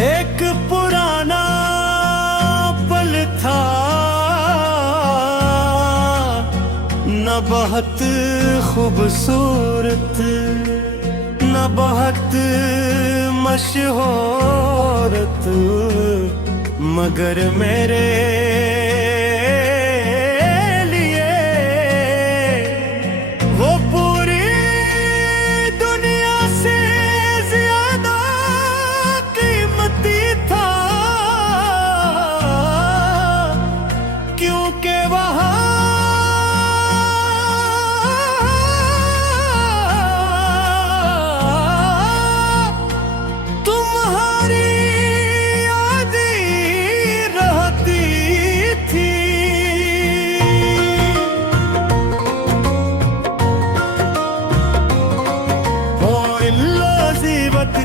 एक पुराना पल था, न बहुत खूबसूरत न बहुत मशहूरत, मगर मेरे लिए वो पूरी दुनिया से ज्यादा कीमती था, क्योंकि वहाँ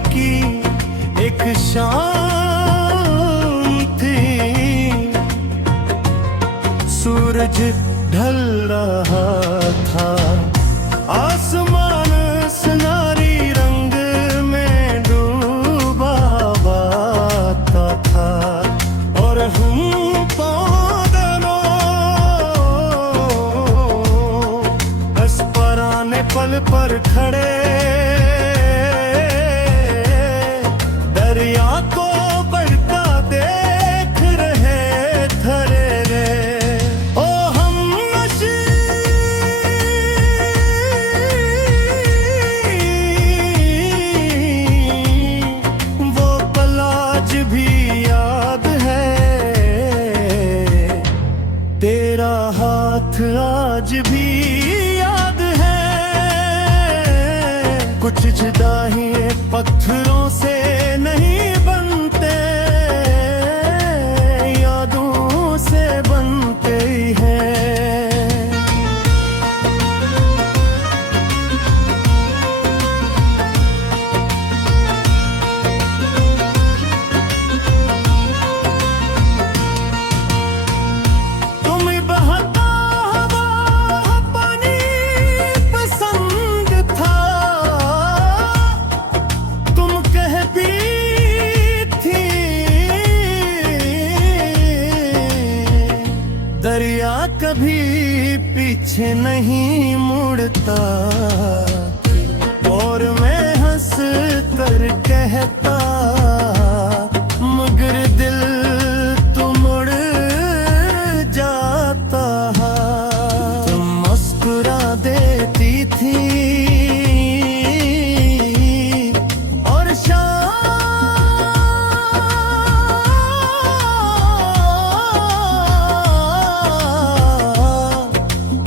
की एक शाम थी, सूरज ढल रहा था, आसमान सुनहरी रंग में डूबा हुआ था, और हम दोनों बस पुराने पल पर खड़े दरिया को बढ़ता देख रहे थरे रे। ओ हम नशी वो पल आज भी याद है, तेरा हाथ आज भी याद है, कुछ जुदा ही पत्थरों से नहीं बनते, यादों से बनते हैं। तुम्हें बहता हवा पानी पसंद था, तुम कहती थी दरिया कभी पीछे नहीं मुड़ता, और मैं हंस कर कहता मगर दिल तो मुड़ जाता, तुम मुस्कुरा देती थी और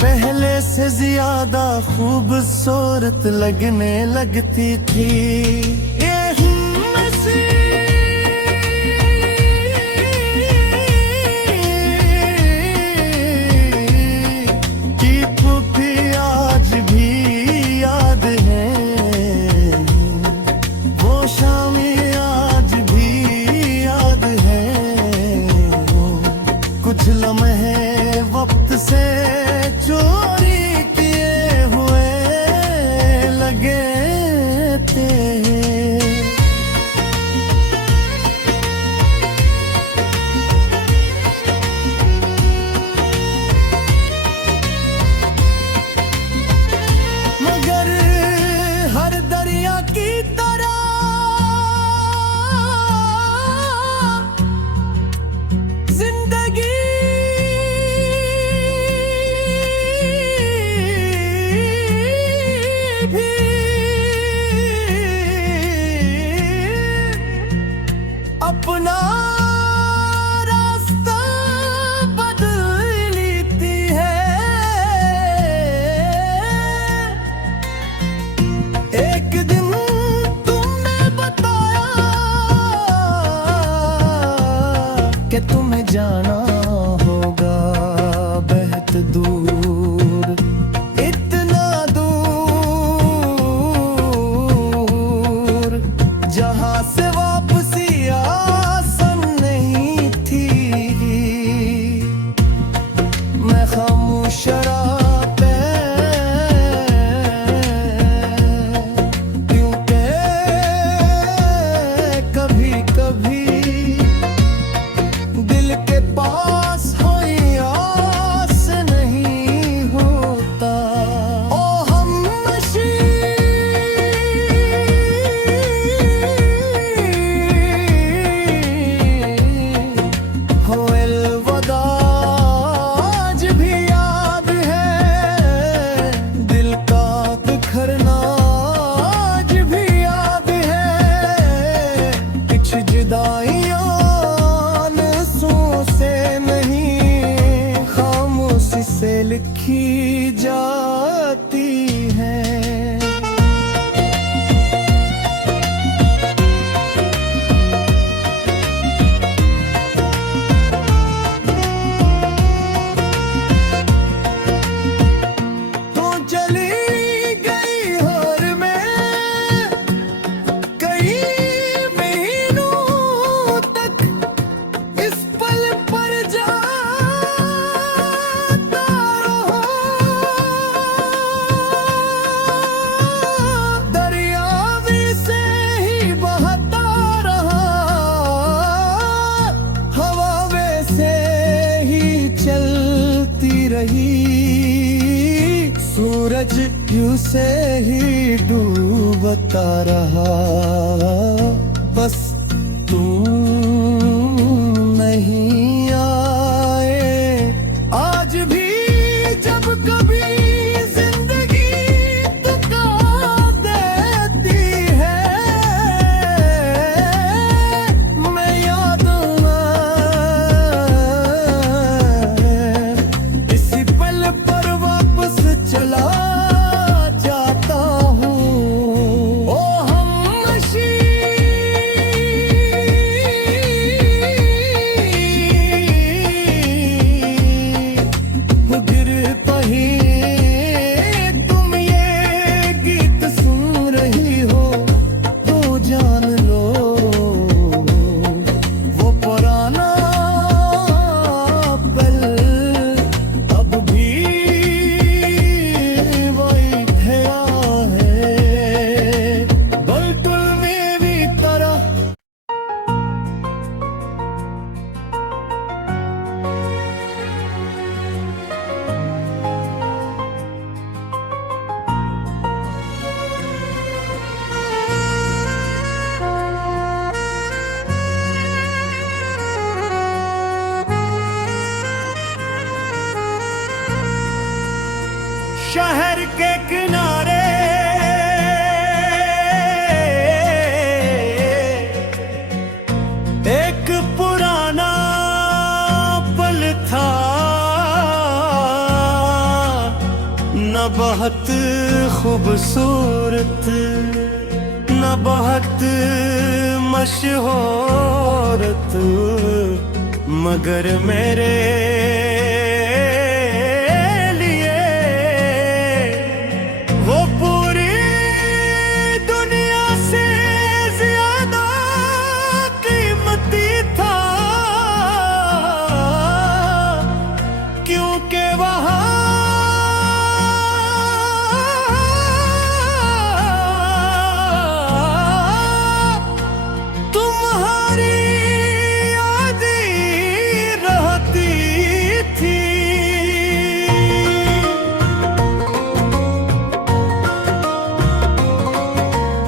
पहले से ज्यादा खूबसूरत लगने लगती थी। ये हंसी की पुप्पी आज भी याद है, वो शामी आज भी याद है, कुछ लम्हे वक्त से चोरी किए हुए लगे थे। मगर हर दरिया की तरह जिंदगी अपना रास्ता बदल लेती है, एक दिन तुमने बताया कि तुम्हें जाना होगा बहुत दूर, इतना दूर जहां से वापसी आसान नहीं थी। मैं खामोश रहा क्योंकि कभी कभी तुमसे ही डूबता रहा, बस तुम नहीं आए। आज भी जब कभी जिंदगी दुखा देती है, मैं यादों में इसी पल पर वापस चला जाता हूँ। ओ हमनशी गिर पही तुम ये गीत सुन रही हो तो जान लो, वो पुराना पल अब भी वही ठहरा है। बलटुल में भी तरह शहर के किनारे एक पुराना पल था, न बहुत खूबसूरत न बहुत मशहूरत, मगर मेरे लिए वो पूरी दुनिया से ज्यादा कीमती था, क्योंकि वहाँ तुम्हारी याद रहती थी।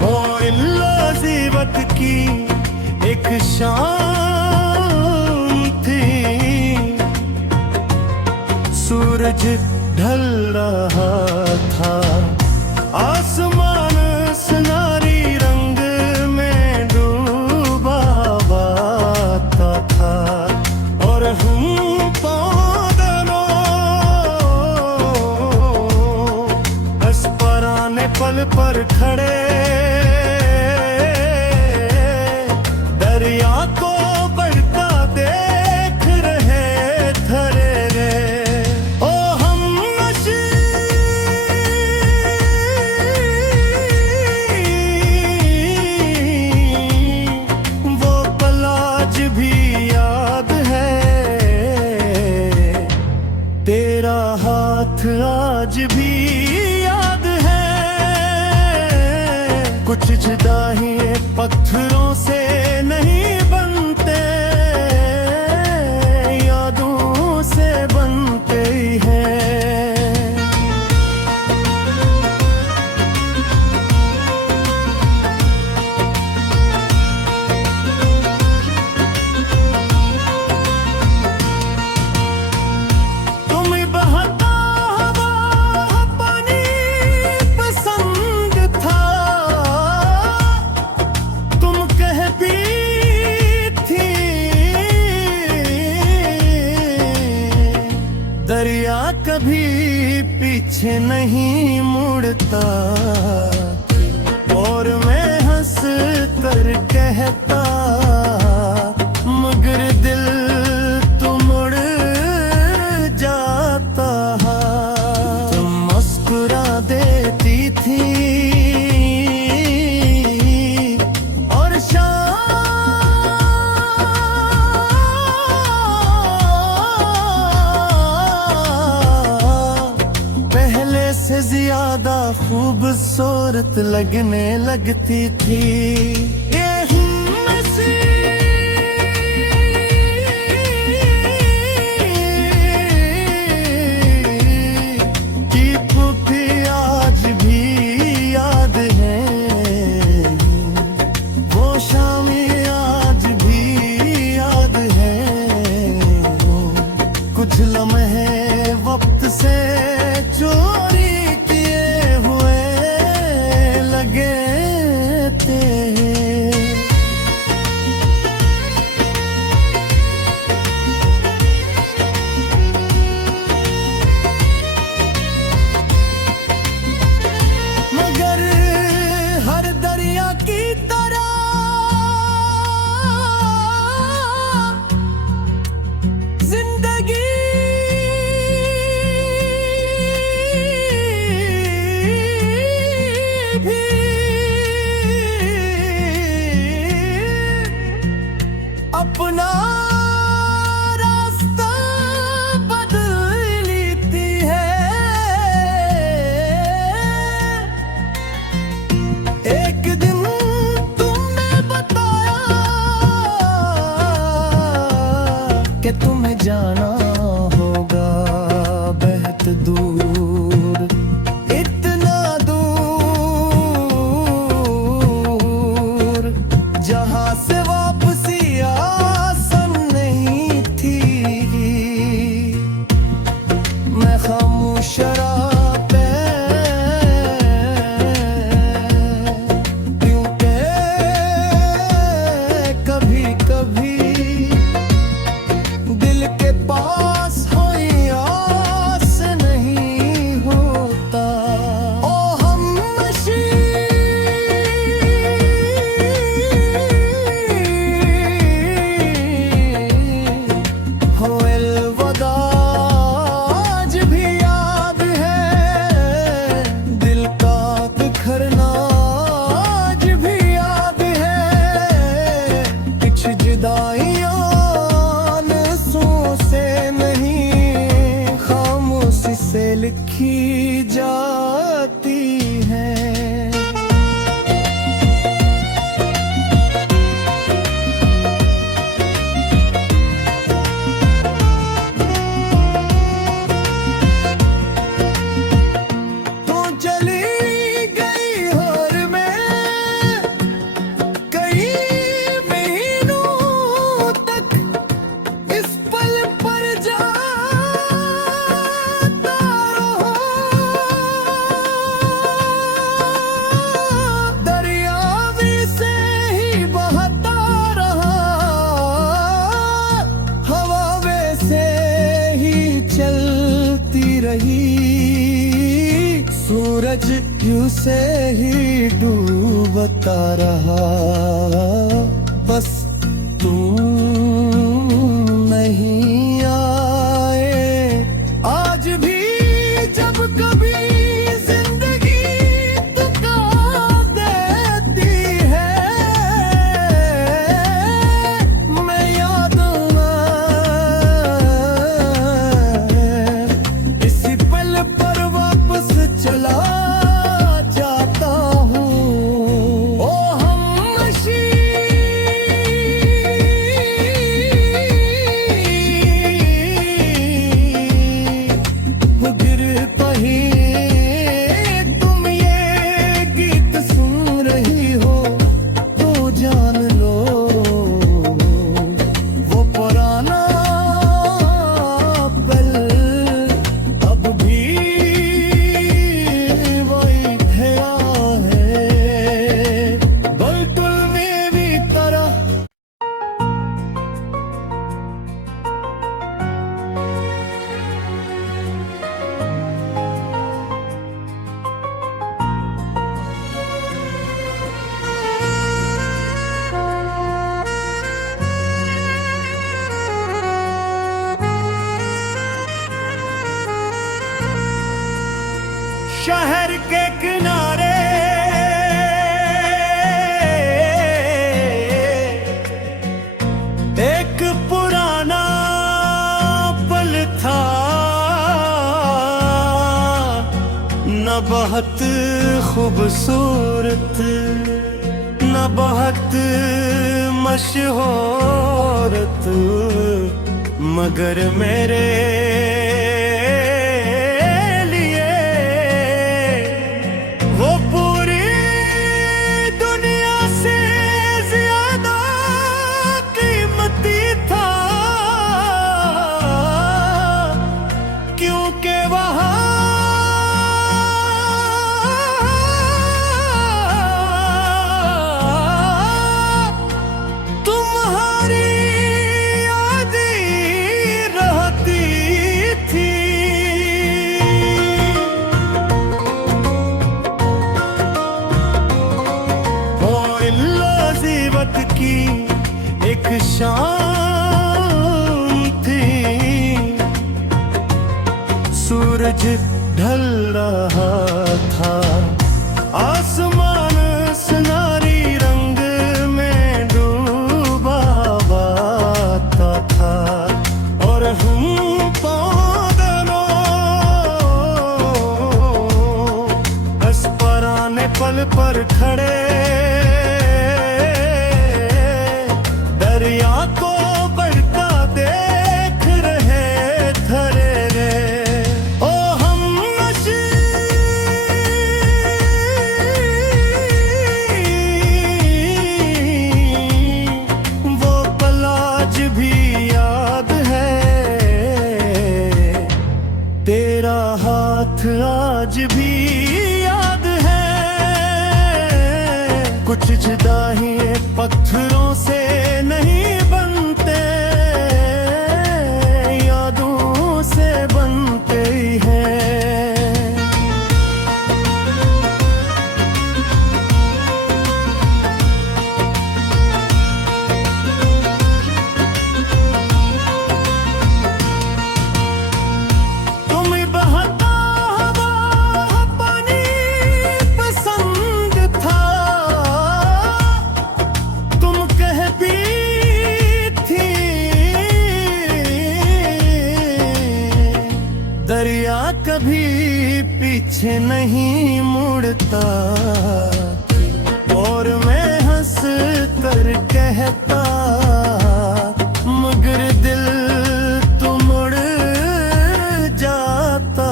वो इल्लाजीवत की एक शाम थी, सूरज ढल रहा था, आसमान सुनहरी रंग में डूबा हुआ था, और हम दोनों बस पुराने पल पर खड़े दरिया को बढ़ता देख रहे थरे गए। ओ हम वो पल आज भी याद है, तेरा हाथ आज भी याद है। कुछ जुदाई पत्थरों से नहीं बनते, यादों से बनते हैं। तुम्हें बहता हवा पानी पसंद था, तुम कहती थी दरिया कभी पीछे नहीं मुड़ता, और मैं हंस कर कहता मगर दिल तो मुड़ जाता। तुम मुस्कुरा देती थी और पहले से ज्यादा खूबसूरत लगने लगती थी। ये हिम्मत की पुप्पी आज भी कि तुम्हें जाना होगा बेहद दूर, इतना दूर जहां से वापसी आसान नहीं थी। मैं खामोश शराब क्योंकि कभी कभी दिल के पास कोई आस नहीं होता। ओ हम नशी हो अलविदा आज भी याद है, दिल का बिखरना आज भी याद है। कुछ जुदाइयां से नहीं खामोशी से लिखी जाती हैं। तो चली गई हर में कई महीनों तक, इस पल पर जाता रहा। दरियावी से ही बहता रहा, हवा से ही चलती रही। सूरज यूं से ही डूबता रहा, बस तुम नहीं आए। आज भी जब कभी जिंदगी दुखा देती है, मैं याद इसी पल पर वापस चला जाता हूँ। ओ हम नशी गिर पही तुम ये गीत सुन रही हो तो जान लो, वो पुराना पल अब भी वही ठहरा है। बैतुल में भी तरह शहर के किनारे एक पुराना पल था, न बहुत खूबसूरत न बहुत मशहूरत, मगर मेरे की एक शाम थी, सूरज ढल रहा था, आसमान सुनहरी रंग में डूबा हुआ था, और हम पागलों बस पुराने पल पर खड़े दरिया को बढ़ता देख सजदा ही पत्थरों से नहीं बनते, यादों से बनते हैं। दरिया कभी पीछे नहीं मुड़ता, और मैं हंस कर कहता, मगर दिल तो मुड़ जाता।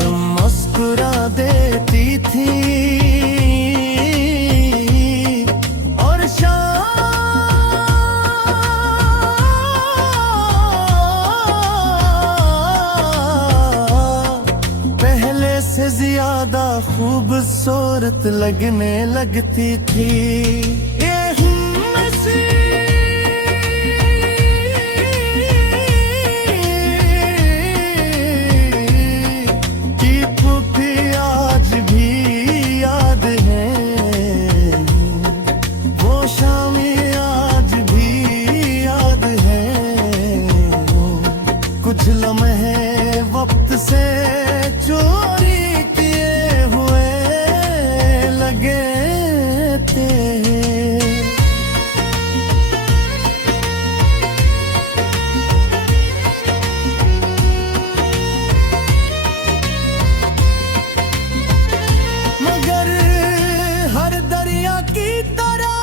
तुम मुस्कुरा देती थी और से ज्यादा खूबसूरत लगने लगती थी। ये हमनसी की पुफी आज भी याद है, वो शामी आज भी याद है। कुछ लम्हे वक्त से चोरी की तरह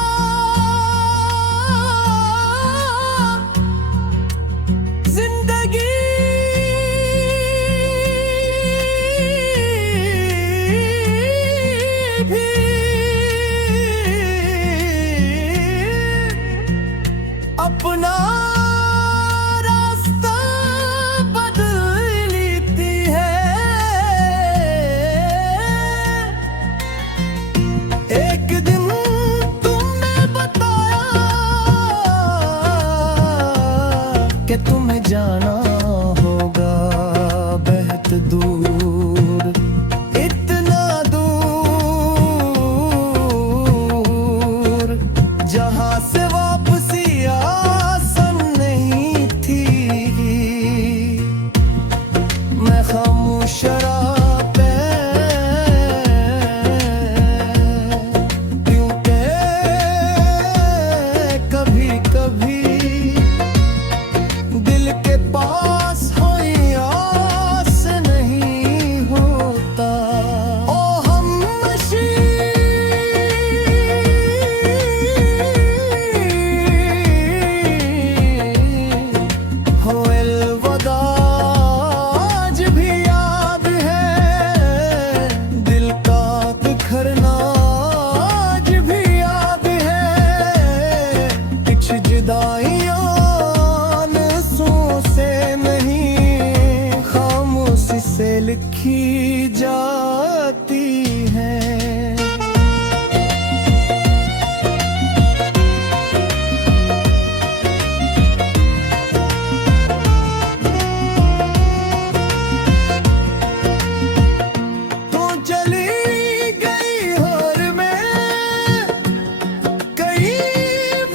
जिंदगी भी अपना रास्ता बदल लेती है। एक दिन कि तुम्हें जाना होगा बहुत दूर, इतना दूर, जहां से वापसी आसान नहीं थी। मैं खामोश कभी कभी दिल के पास कोई आस नहीं होता। ओ हमनशी हो अलविदा आज भी याद है, दिल का बिखरना आज भी याद है। कुछ जुदाइयां से लिखी जाती है। तो चली गई हर में कई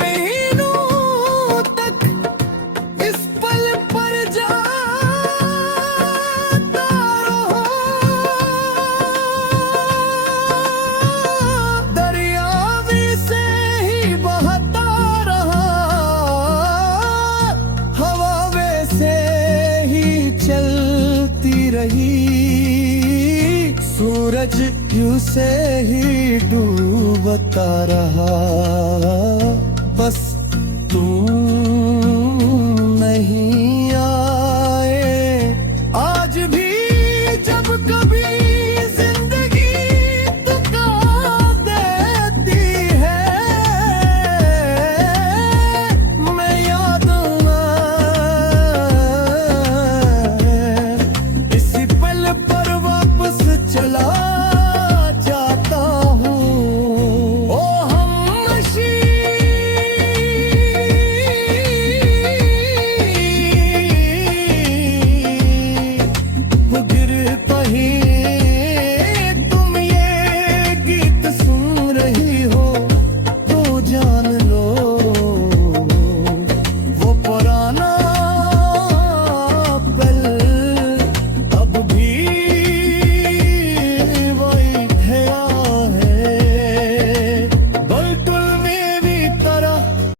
महीनों तक, इस पल पर जा चलती रही, सूरज यूं से ही डूबता रहा। बस तू